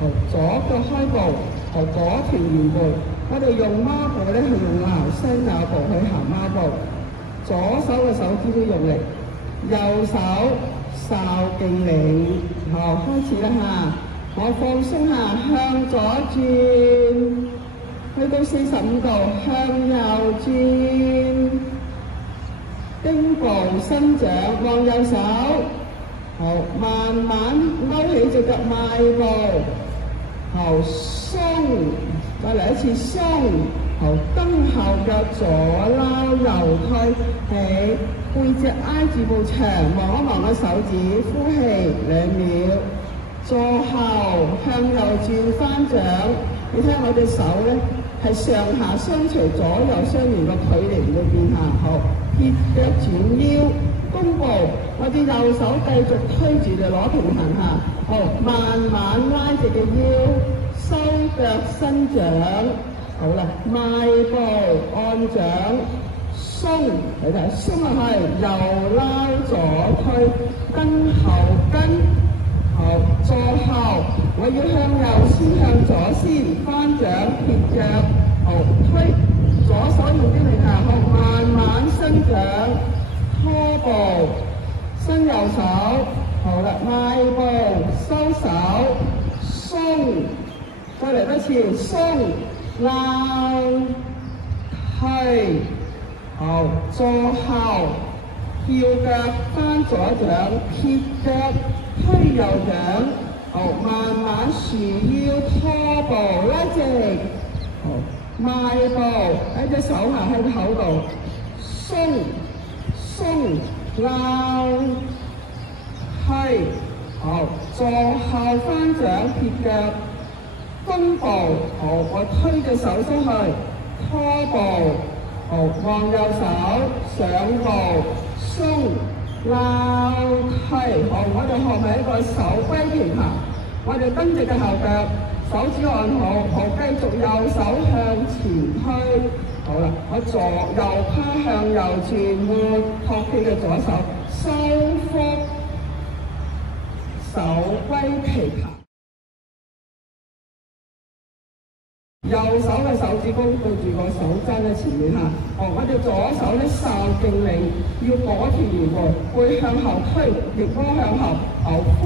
好，左腳開步，好，左條沿背。我哋用孖步咧，係用牛身咬步去行孖步，左手嘅手指都用力，右手哨勁領。好，開始啦嚇，我放鬆下，向左轉，去到45度，向右轉，丁步伸掌，望右手。好，慢慢勾起隻腳邁步。好，鬆，再嚟一次鬆。好，跟後腳左撈右推起，背脊挨住部牆，望一望個手指，呼氣2秒。坐後向右轉翻掌，你睇下我隻手咧係上下相隨，左右相連，個距離唔會變下。好，撇腳轉腰。弓步，我哋右手繼續推住就攞平衡下。好，慢慢拉直個腰，收腳伸掌。好啦，邁步按掌，鬆，你睇鬆落去，右撈左推，跟後跟。好，坐後，我要向右先，向左先，翻掌撇腳。好，推，左手用啲力下，好，慢慢伸掌。拖步，伸右手，好啦，邁步，收手，鬆，再嚟多次，鬆，撈，推，好，坐後，跳腳翻左掌，撇腳，推右掌，好，慢慢豎腰，拖步，拉直，好，邁步，喺隻手下喺口度，鬆。鬆撈推，好，坐後翻掌撇腳，弓步，好，我推隻手出去，拖步，好，望右手，上步，鬆撈推，好，我哋學埋一個手龜平衡，我哋跟住嘅後腳，手指按好，好，繼續右手向前推。好啦，我右胯向右轉，換托起嘅左手，收腹，手龜琵琶。右手嘅手指公對住個手踭嘅前面下。哦，我哋左手咧哨勁領，要嗰條沿背，背向後推，逆波向後，後呼。